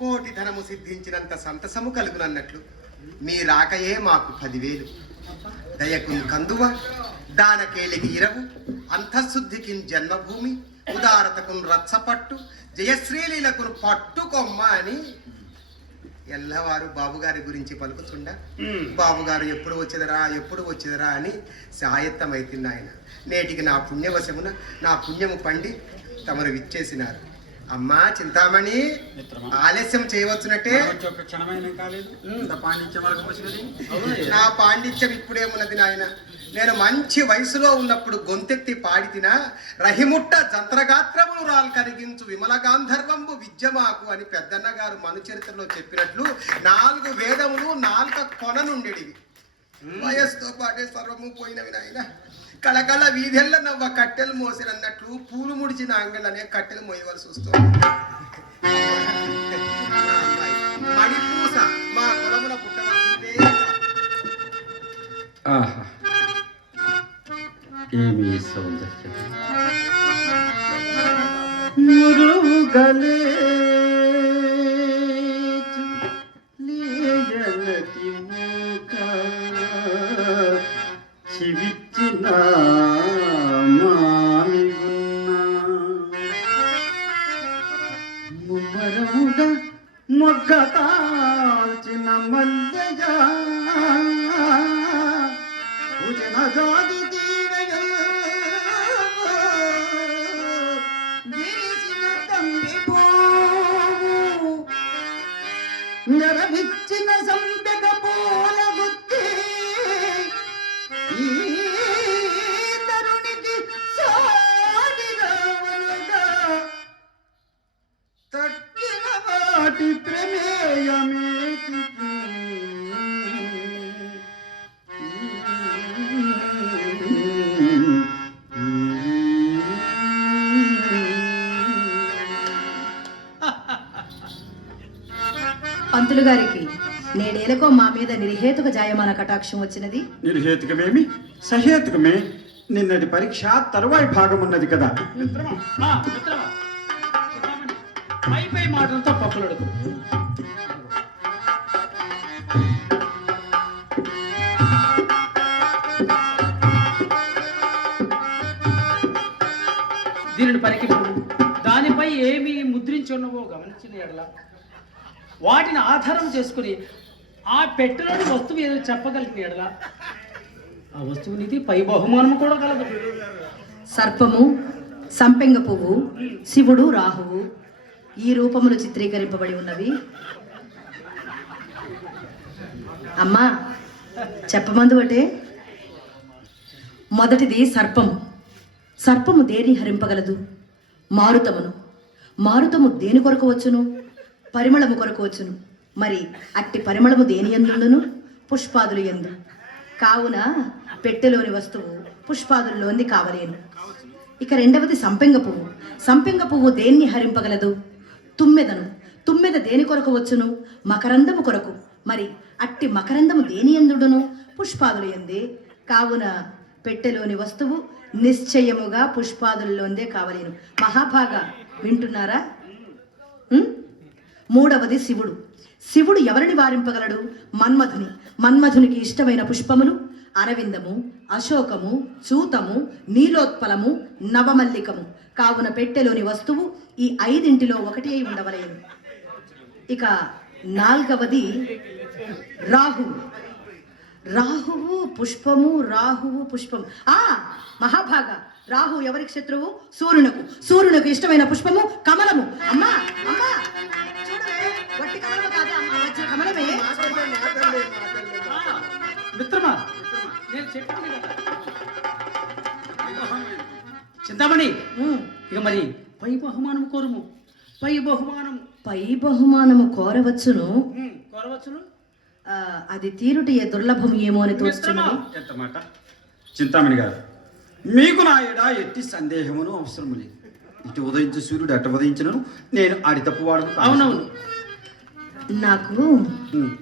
కోటి ధనము సిద్ధించినంత సంతసము కలుగునన్నట్లు మీ రాకయే మాకు 10,000. దయకు కందువ దానకేలికి ఇరవు అంతఃశుద్ధికి జన్మభూమి ఉదారతకు రచ్చపట్టు జయశ్రీలీలకు పట్టుకొమ్మ అని ఎల్లవారు బాబుగారి గురించి పలుకుతుండా బాబుగారు ఎప్పుడు వచ్చేదరా అని సాయత్తమైతుంది ఆయన. నేటికి నా పుణ్యవశమున నా పుణ్యము పండి తమరు విచ్చేసినారు. అమ్మా చింతామణి, ఆలస్యం చేయవచ్చునట్టే. నా పాండిత్యం ఇప్పుడేమున్నది నాయన. నేను మంచి వయసులో ఉన్నప్పుడు గొంతెత్తి పాడితినా రహిముట్ట జంత్రగాత్రమును రాల్ కరిగించు విమల గాంధర్వంబు విద్యమాకు అని పెద్దన్న గారు మనుచరిత్రలో చెప్పినట్లు 4 వేదములు 4 కొన నుండివి. వయస్సుతో పాటే సర్వము పోయినవి నాయన. కళకళ వీధెల్ల నవ్వ కట్టెలు మోసినన్నట్లు పూలు ముడిచిన అంగళ్ళనే కట్టెలు మోయవలసి వస్తుంది. మణిపూస మా కులమున పుట్టవలసిందే. ఏమి సౌందర్యం! మురుగలే లేయనతి ముఖ చివిచ్చిన మామి ముమ్మరముగ మొగ్గతాల్చిన మల్లెయ పూజన జాతి నెరవిచ్చిన సంపెగ పూల గుత్తి ఈ తరుణికి సాటిగా తక్కిన వాటి ప్రమేయమేటి. పంతులు గారికి నేడేలకో మా మీద నిర్హేతుక జాయమాన కటాక్షం వచ్చినది. నిర్హేతుకమేమి సహేతుకమే. నిన్నటి పరీక్ష తరువాయి భాగం ఉన్నది కదా. పై మాటలతో పప్పులడుకు. దీనిని పరికింపు దానిపై ఏమి ముద్రించి ఉన్నవో గమనించిన ఎడల వాటిని ఆధారం చేసుకుని ఆ పెట్టెలోని వస్తువు ఏదో చెప్పగలిగిన ఎడల ఆ వస్తువునిది పై బహుమానము కూడా కలదు. సర్పము, సంపెంగ పువ్వు, శివుడు, రాహువు ఈ రూపములు చిత్రీకరింపబడి ఉన్నవి. అమ్మా చెప్పమందు అంటే మొదటిది సర్పము. సర్పము దేని హరింపగలదు? మారుతమును. మారుతము దేని కొరకు వచ్చును? పరిమళము కొరకు వచ్చును. మరి అట్టి పరిమళము దేని యందుండును? పుష్పాదులు యందు. కావున పెట్టెలోని వస్తువు పుష్పాదుల్లోని కావలేను. ఇక రెండవది సంపెంగ పువ్వు. సంపెంగ పువ్వు దేన్ని హరింపగలదు? తుమ్మెదను. తుమ్మెద దేని కొరకు వచ్చును? మకరందము కొరకు. మరి అట్టి మకరందము దేని యందుడును? పుష్పాదులు యందే. కావున పెట్టెలోని వస్తువు నిశ్చయముగా పుష్పాదుల్లోందే కావలేను. మహాభాగా వింటున్నారా? మూడవది శివుడు. శివుడు ఎవరిని వారింపగలడు? మన్మధుని. మన్మధునికి ఇష్టమైన పుష్పములు అరవిందము, అశోకము, చూతము, నీలోత్పలము, నవమల్లికము. కావున పెట్టెలోని వస్తువు ఈ 5 ఒకటి అయి ఉండవలేను. ఇక 4వది రాహువు. రాహువు పుష్పము, రాహువు పుష్పము. మహాభాగా, రాహువు ఎవరికి శత్రువు? సూర్యునకు. సూర్యునకు ఇష్టమైన పుష్పము కమలము. అమ్మా అమ్మా చూడవే, వట్టి కమలము కాదు అమ్మా, వచ్చిన కమలమే. మిత్రమా, నేను చెప్పాను కదా చింతామణి. ఇక మరి పై బహుమానం కోరుము. పై బహుమానము కోరవచ్చును. కోరవచ్చును. అది తీరుటి దుర్లభము ఏమో అని తోచుతున్నది. ఎంత మాట చింతామణి గారు, మీకు నా ఎడ ఎట్టి సందేహమును అవసరము లేదు. ఇటు ఉదయించు సూర్యుడు అటు ఉదయించినను నేను ఆడి తప్పువాడు. అవునవును. నాకు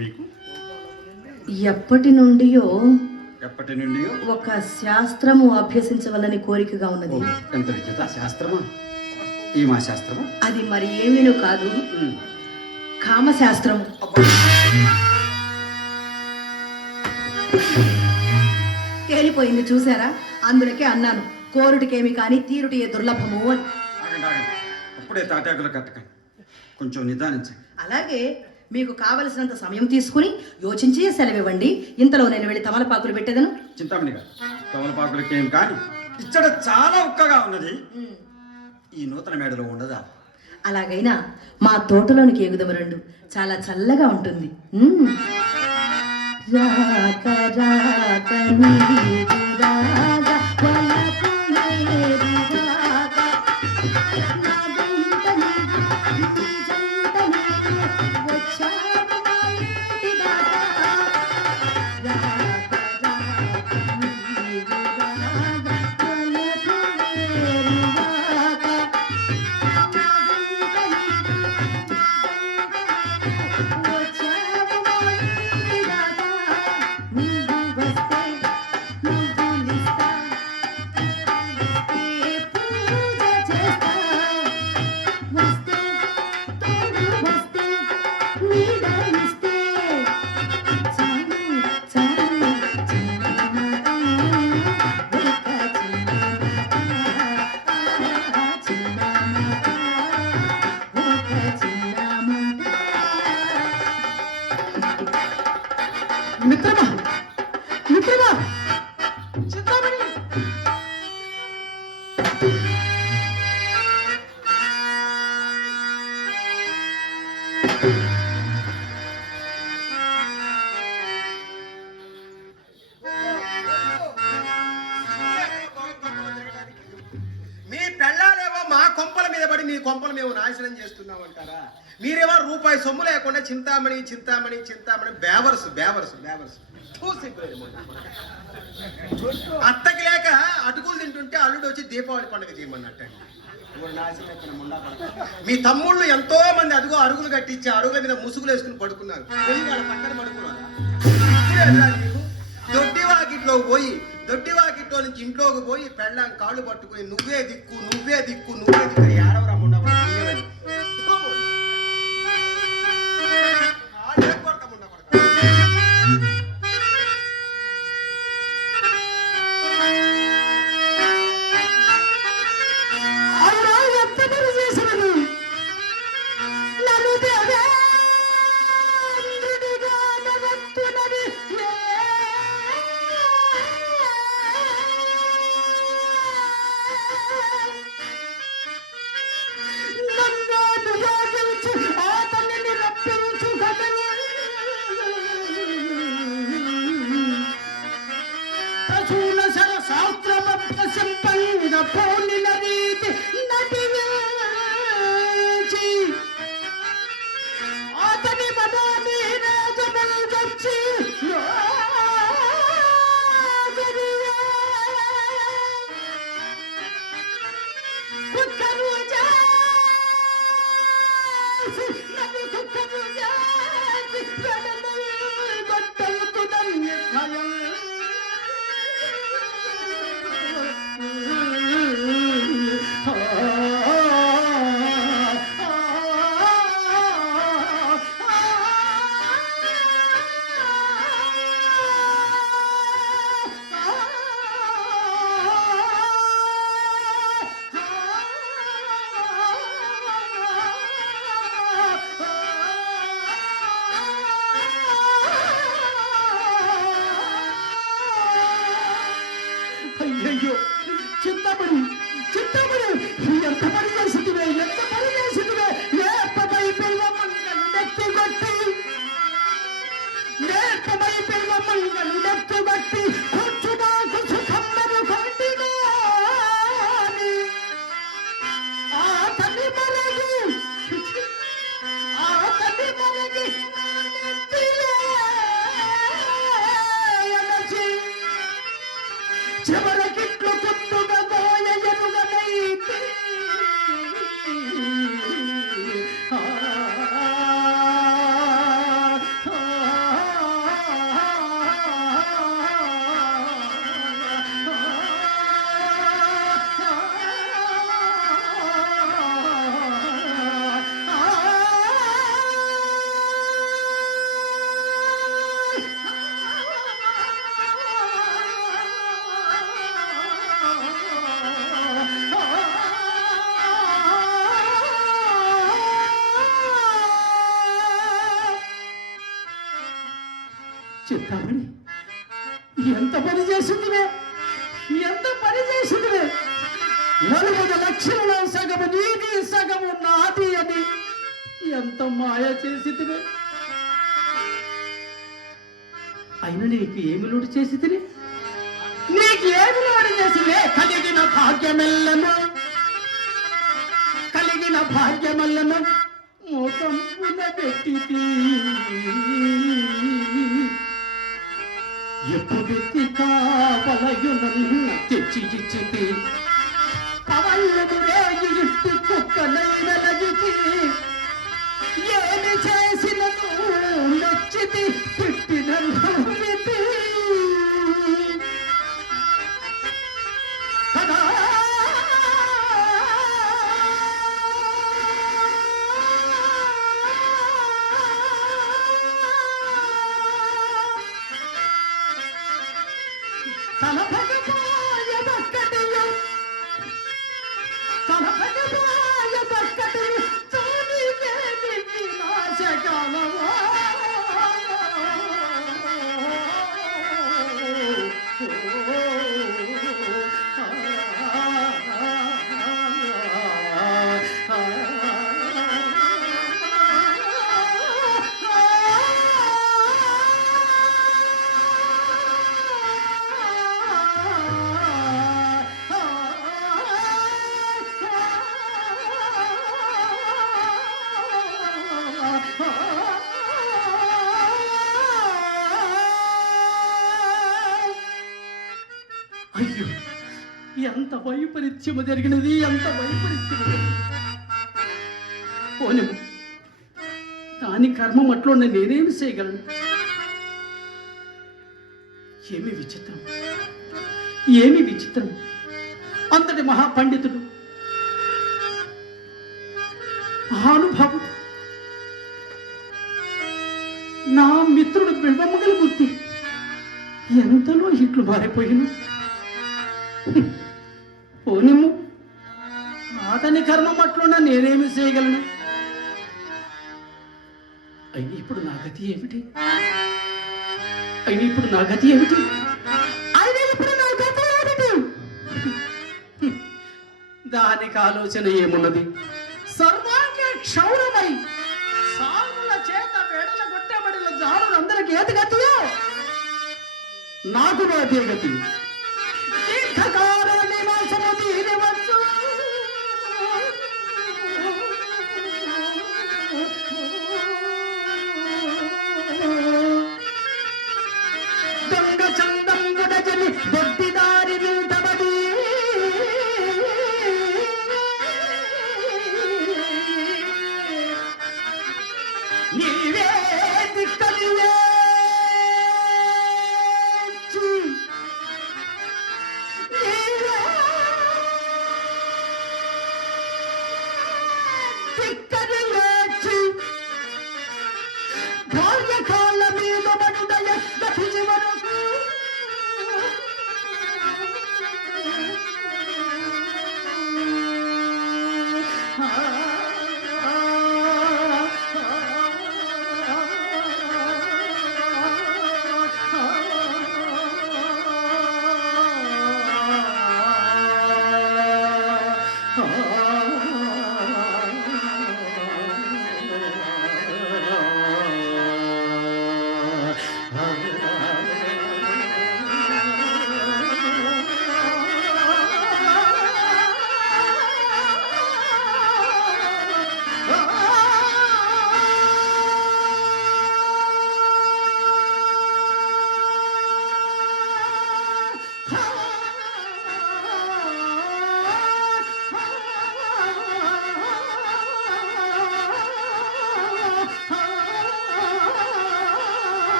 మీకు ఎప్పటి నుండియో ఒక శాస్త్రము అభ్యసించవలని కోరికగా ఉన్నది. ఎంత విద్యత శాస్త్రమా? ఈ మా శాస్త్రము అది మరి ఏమీను కాదు, కామశాస్త్రము. తేలిపోయింది చూసారా? అందులకే అన్నాను కోరుటికేమి కానీ తీరుటి దుర్లభము అని. అప్పుడే తాటాకులు కట్టకండి, కొంచెం నిదానించండి. అలాగే మీకు కావలసినంత సమయం తీసుకుని యోచించి సెలవివ్వండి. ఇంతలో నేను వెళ్ళి తమలపాకులు పెట్టేదను. చింతామణి గారు, తమలపాకులకి ఏం కానీ ఇచ్చట చాలా ఉక్కగా ఉన్నది. ఈ నూతన మేడలో ఉండదా? అలాగైనా మా తోటలోనికి ఎగుదము రండు, చాలా చల్లగా ఉంటుంది. రాక రాక నీరు రాగ వలపు ఏరు రాగ నా వెంట నీవు నీ జంట నీవు వచ్చావు నా ఇంటి దాకా. రాక రాక నీరు రాగ వలపు ఏరు రాగ నా వెంట నీవు వచ్చావు నా ఇంటి దాకా. నువ్వు వస్తే నువ్వులిస్తా, పూజ చేస్తా. వస్తే తోడు వస్తే నీడనిస్తే చాలు చాలు చిన్నమాట, ఒక చిన్నమాట, చిన్నమాట, ఒక చిన్నమాట. మిత్రమా, మిత్రమా, చింతామణి. మీ పెళ్ళాలేమో మా కొంపల మీద పడి మీ కొంపలు మేము నాశనం చేస్తున్నామంటారా? మీరేమో రూపాయి సొమ్ము లేకుండా చింతామణి చింతామణి చింతామణి బేవర్స్ బేవర్స్ బేవర్స్. అత్తకి లేక అటుకులు తింటుంటే అల్లుడు వచ్చి దీపావళి పండుగ చేయమన్నట్టు. మీ తమ్ముళ్ళు ఎంతో మంది అదిగో అరుగులు కట్టించి అరుగుల మీద ముసుగులు వేసుకుని పడుకున్నారు. పోయి వాళ్ళ పక్కన పడుకున్నారా? దొడ్డి వాకిట్లో నుంచి ఇంట్లోకి పోయి పెళ్ళాం కాళ్ళు పట్టుకుని నువ్వే దిక్కు నువ్వే దిక్కు నువ్వే దిక్కు ఏడవరా ఉండవని. చింతామణి, ఎంత పని చేసిందివే, ఎంత పని చేసిందివే. 40 లక్షలలో సగము నీది, సగము నాది అని ఎంత మాయ చేసితివే. అయినా నీకు ఏమి లోటు చేసితివి? నీకు ఏమి లోటు చేసివే? కలిగిన భాగ్యమల్లను మోకంపున పెట్టితి. ఎప్పుడెత్తి కావలయునన్న తెచ్చి ఇచ్చితి. పవళ్ళను రేగి ఇట్టి కుక్కనై వెలగితి. ఏమి చేసినను నచ్చితి, పెట్టిన నవ్వితి. కదా అయ్యో, ఎంత వైపరీత్యము జరిగినది, ఎంత వైపరీత్యము జరిగినది. పోనీ దాని కర్మం అట్లో నేనేమి చేయగలను? ఏమి విచిత్రం, ఏమి విచిత్రం. అంతటి మహాపండితుడు, మహానుభావుడు, నా మిత్రుడు బిల్వమ్మగల బుద్ధి ఎంతలో ఇట్లు మారిపోయిను. పోనిమ్ము, అతని కర్మం అట్లున్నా నేనేమి చేయగలను? అయినా ఇప్పుడు నా గతి ఏమిటి? అయినా ఇప్పుడు నా గతి ఏమిటి? దానికి ఆలోచన ఏమున్నది? సర్వాంగ క్షౌరమై సాగుల చేత వేడల కొట్టబడిన జారులందరికీ ఏది గతియో నాకు అదే గతి. దీర్ఘకాల నివాసము తీరవచ్చు. దొంగ చందం గుడజని దొడ్డిదారి నింటబడి నీవే దిక్కలివే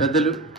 పెద్దలు